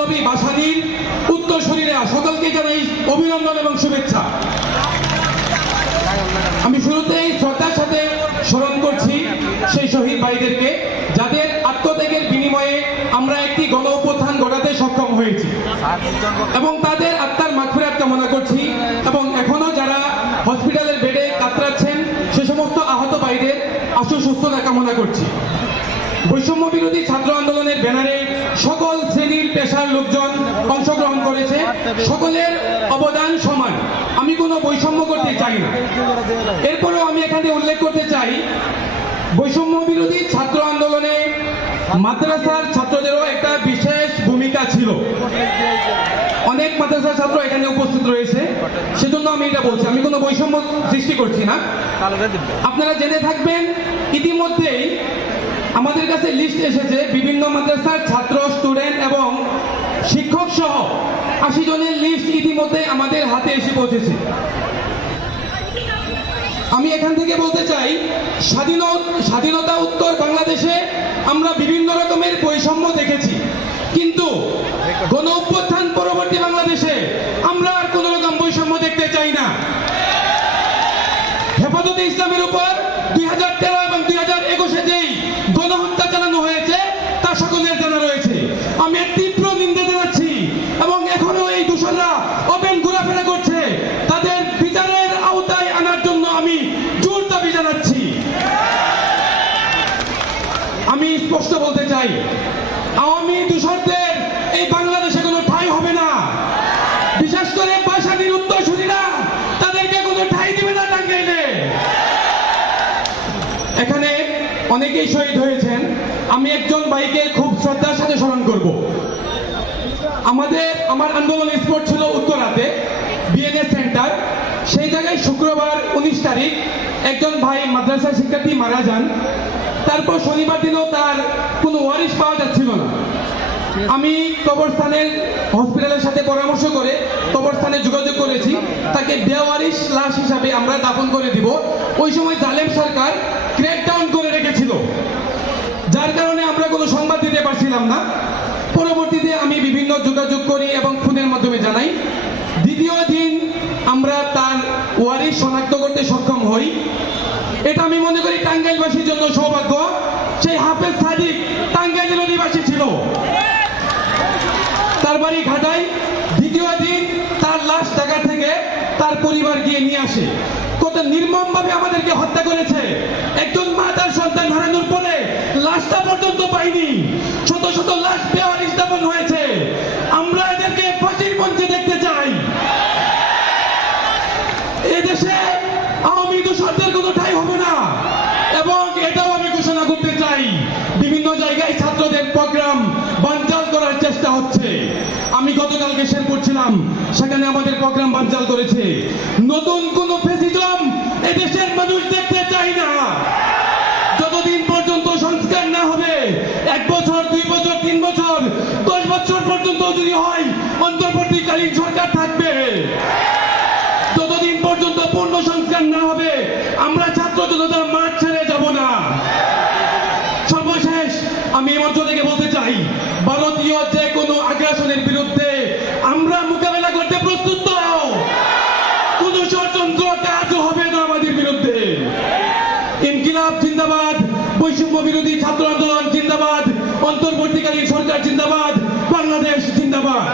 বিপ্লবী বাসানির উত্তর শরীরে সকলকে জানাই অভিনন্দন এবং শুভেচ্ছা। আমি শুরুতেই শ্রদ্ধার সাথে স্মরণ করছি সেই শহীদ ভাইদেরকে, যাদের আত্মত্যাগের বিনিময়ে আমরা একটি গণ অভ্যুত্থান ঘটাতে সক্ষম হয়েছি। এবং তাদের আত্মার মাগফিরাত কামনা করছি। এবং এখনও যারা হসপিটালের বেডে কাতরাচ্ছেন, সে সমস্ত আহত ভাইদের আশু সুস্থতা কামনা করছি। বৈষম্য বিরোধী ছাত্র আন্দোলনের ব্যানারে সকল শ্রেণির পেশার লোকজন অংশগ্রহণ করেছে। সকলের অবদান সমান। আমি কোনো বৈষম্য করতে চাই না। এরপরেও আমি এখানে উল্লেখ করতে চাই, বৈষম্য বিরোধী ছাত্র আন্দোলনে মাদ্রাসার ছাত্রদেরও একটা বিশেষ ভূমিকা ছিল। অনেক মাদ্রাসা ছাত্র এখানে উপস্থিত রয়েছে। সেজন্য আমি এটা বলছি। আমি কোনো বৈষম্য সৃষ্টি করছি না। আপনারা জেনে থাকবেন, ইতিমধ্যেই আমাদের কাছে লিস্ট এসেছে বিভিন্ন মাদ্রাসার ছাত্র, স্টুডেন্ট এবং শিক্ষক সহ আশি জনের লিস্ট ইতিমধ্যে আমাদের হাতে এসে পৌঁছেছে। আমি এখান থেকে বলতে চাই, স্বাধীন স্বাধীনতা উত্তর বাংলাদেশে আমরা বিভিন্ন রকমের বৈষম্য দেখেছি। কিন্তু গণ অভ্যুত্থান পরবর্তী বাংলাদেশে আমরা আর কোন রকম বৈষম্য দেখতে চাই না। হেফাজতে ইসলামের উপর দুই হাজার তেরো এবং দুই হাজার একুশে যেই গণহত্যা চালানো হয়েছে তা সকলের জানা রয়েছে আমি এর তীব্র নিন্দা জানাচ্ছি এবং এখনও এই দূষণরা ওপেন ঘোরাফেরা করছে তাদের বিচারের আওতায় আনার জন্য আমি জোর দাবি জানাচ্ছি আমি স্পষ্ট বলতে চাই, আওয়ামী দূষণদের এই বাংলাদেশে কোনো ঠাঁই হবে না। বিশেষ করে বাসানির উত্তরসূরিরা তাদেরকে কোনো ঠাঁই দিবে না টাঙ্গাইলে। এখানে অনেকেই শহীদ হয়েছেন। আমি একজন ভাইকে খুব শ্রদ্ধার সাথে স্মরণ করব। আমাদের আমার আন্দোলন স্পোর্ট ছিল উত্তরাতে, বিএনএস সেন্টার। সেই জায়গায় শুক্রবার উনিশ তারিখ একজন ভাই মাদ্রাসা শিক্ষার্থী মারা যান। তারপর শনিবার দিনও তার কোনো ওয়ারিশ পাওয়া যাচ্ছিল না। আমি কবরস্থানের হসপিটালের সাথে পরামর্শ করে কবরস্থানে যোগাযোগ করেছি। তাকে বেওয়ারিশ লাশ হিসাবে আমরা দাফন করে দিব। ওই সময় জালেম সরকার ক্র্যাকডাউন করে রেখেছিল যার কারণে আমরা কোনো সংবাদ দিতে পারছিলাম না পরবর্তীতে আমি বিভিন্ন যোগাযোগ করি এবং ফোনের মাধ্যমে জানাই দ্বিতীয় দিন আমরা তার ওয়ারিশ শনাক্ত করতে সক্ষম হই এটা আমি মনে করি টাঙ্গাইলবাসীর জন্য সৌভাগ্য। সেই হাফেজ সাদিক টাঙ্গাইলের অধিবাসী ছিল। তার বাড়ি ঘাটাই, দ্বিতীয় দিন তার লাশ ঢাকা থেকে তার পরিবার গিয়ে নিয়ে আসে। কত নির্মম ভাবে আমাদেরকে হত্যা করেছে। একজন মা তার সন্তান হারানোর পরে লাশটা পর্যন্ত পাইনি। শত শত লাশ বেওয়ার স্থাপন হয়েছে আমরা এদেরকে ফাঁসির মঞ্চে দেখতে চাই এদেশে আওয়ামী দূষণদের কোনো ঠাই হবে না এবং এটাও আমি ঘোষণা করতে চাই বিভিন্ন জায়গায় ছাত্রদের প্রোগ্রাম বানচাল করার চেষ্টা হচ্ছে আমি গতকালকে ছিলাম সেখানে আমাদের প্রোগ্রাম বানচাল করেছে। নতুন কোন ফেসিজম এদেশের মানুষ দেখতে চাই না। যতদিন পর্যন্ত সংস্কার না হবে, এক বছর, দুই বছর, তিন বছর, দশ বছর পর্যন্ত যদি হয়, অন্তর্বর্তীকালীন সরকার থাকবে। যতদিন পর্যন্ত পূর্ণ সংস্কার না হবে, আমরা ছাত্র জনতা মাঠ ছেড়ে যাব না। সর্বশেষ, আমি এই মঞ্চ থেকে বলতে চাই, ভারতীয় যে কোনো আগ্রাসনের বিরুদ্ধে আমরা বৈষম্য বিরোধী ছাত্র আন্দোলন জিন্দাবাদ। অন্তর্বর্তীকালীন সরকার জিন্দাবাদ। বাংলাদেশ জিন্দাবাদ।